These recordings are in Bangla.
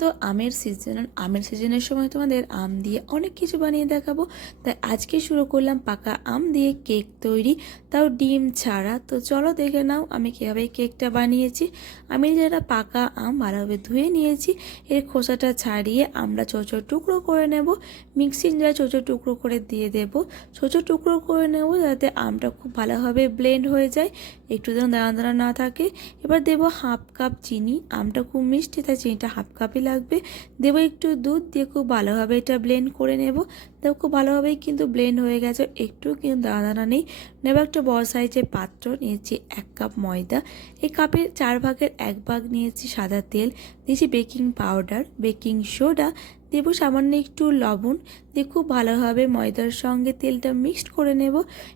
তো আমের সিজনের সময় তোমাদের আম দিয়ে অনেক কিছু বানিয়ে দেখাবো। তাই আজকে শুরু করলাম পাকা আম দিয়ে কেক তৈরি, তাও ডিম ছাড়া। তো চলো দেখে নাও আমি কীভাবে কেকটা বানিয়েছি। আমি যেটা পাকা আম ভালোভাবে ধুয়ে নিয়েছি, এর খোসাটা ছাড়িয়ে আমরা ছোটো ছোটো টুকরো করে নেব। মিক্সিং জারে ছোটো ছোটো টুকরো করে দিয়ে দেব। ছোটো ছোটো টুকরো করে নেব যাতে আমটা খুব ভালোভাবে ব্লেন্ড হয়ে যায়, একটু যেন দানা দানা না থাকে। এবার দেব হাফ কাপ চিনি। আমটা খুব মিষ্টি তাই চিনিটা হাফ কাপই লাগবে। দেবো একটু দুধ, দিয়ে খুব ভালোভাবে এটা ব্লেন্ড করে নেব। দেখো খুব ভালোভাবেই কিন্তু ব্লেন্ড হয়ে গেছে, একটু কিন্তু দানা দানা নেই। নেব একটা বড় সাইজের পাত্র, নিয়েছি 1 কাপ ময়দা। এই কাপের 4 ভাগের 1 ভাগ নিয়েছি সাদা তেল, দিয়েছি বেকিং পাউডার, বেকিং সোডা, দেব সামান্য একটু লবণ। দিয়ে খুব ভালোভাবে ময়দার সঙ্গে তেলটা মিক্সড করে নেব।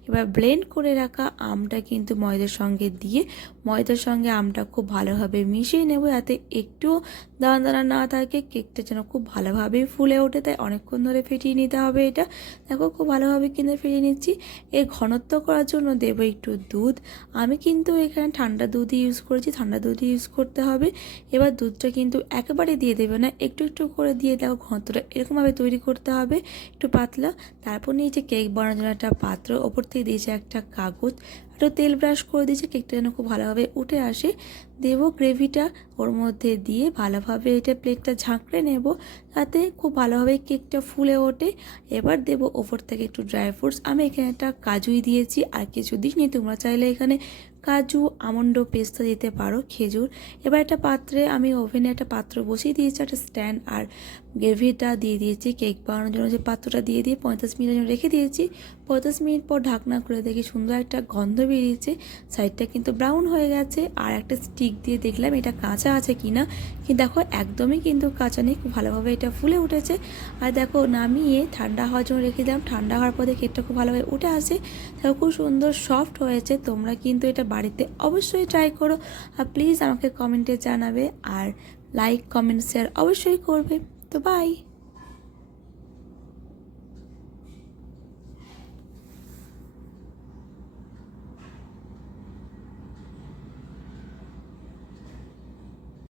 এবার ব্লেন্ড করে রাখা আমটা কিন্তু ময়দার সঙ্গে দিয়ে ময়দার সঙ্গে আমটা খুব ভালোভাবে মিশিয়ে নেব, যাতে একটুও দানা দানা না থাকে। কেকটা যেন খুব ভালোভাবে ফুলে ওঠে, তাই অনেকক্ষণ ধরে ফেটিয়ে নিতে হবে এটা। দেখো খুব ভালোভাবে কিন্তু ফেটিয়ে নিচ্ছি। এর ঘনত্ব করার জন্য দেবো একটু দুধ। আমি কিন্তু এখানে ঠান্ডা দুধই ইউজ করেছি, ঠান্ডা দুধই ইউজ করতে হবে। এবার দুধটা কিন্তু একেবারে দিয়ে দেবে না, একটু একটু করে দিয়ে দেখো ঘনত্বটা এরকমভাবে তৈরি করতে হবে, একটু পাতলা। তারপর নিয়েছে কেক বানানোর জন্য একটা পাত্র, ওপর থেকে দিয়েছে একটা কাগজ, একটু তেল ব্রাশ করে দিয়েছে, কেকটা যেন খুব ভালোভাবে উঠে আসে। দেব গ্রেভিটা ওর মধ্যে দিয়ে ভালোভাবে এটা প্লেটটা ঝাঁকড়ে নেব, যাতে খুব ভালোভাবে কেকটা ফুলে ওঠে। এবার দেব ওপর থেকে একটু ড্রাই ফ্রুটস। আমি এখানে একটা কাজুই দিয়েছি, আর কিছু দিইনি। তোমরা চাইলে এখানে কাজু, আমন্ড, পেস্তা দিতে পারো, খেজুর। এবার একটা পাত্রে আমি ওভেনে একটা পাত্র বসিয়ে দিয়েছি, একটা স্ট্যান্ড, আর গ্রেভিটা দিয়ে দিয়েছি। কেক বানানোর জন্য যে পাত্রটা দিয়ে 45 মিনিটের জন্য রেখে দিয়েছি। 45 মিনিট পর ঢাকনা খুলে দেখি সুন্দর একটা গন্ধ বেরিয়েছে, সাইডটা কিন্তু ব্রাউন হয়ে গেছে। আর একটা স্টিক দিয়ে দেখলাম এটা কাঁচা আছে কিনা, কিন্তু দেখো একদমই কিন্তু কাঁচা নেই, খুব ভালোভাবে এটা ফুলে উঠেছে। আর দেখো নামিয়ে ঠান্ডা হওয়ার জন্য রেখে দিলাম, ঠান্ডা হওয়ার পরে কেকটা খুব ভালোভাবে উঠে আসে। দেখো খুব সুন্দর সফট হয়েছে। তোমরা কিন্তু এটা বাড়িতে অবশ্যই ট্রাই করো, আর প্লিজ আমাকে কমেন্টে জানাবে, আর লাইক, কমেন্ট, শেয়ার অবশ্যই করবে। তো বাই।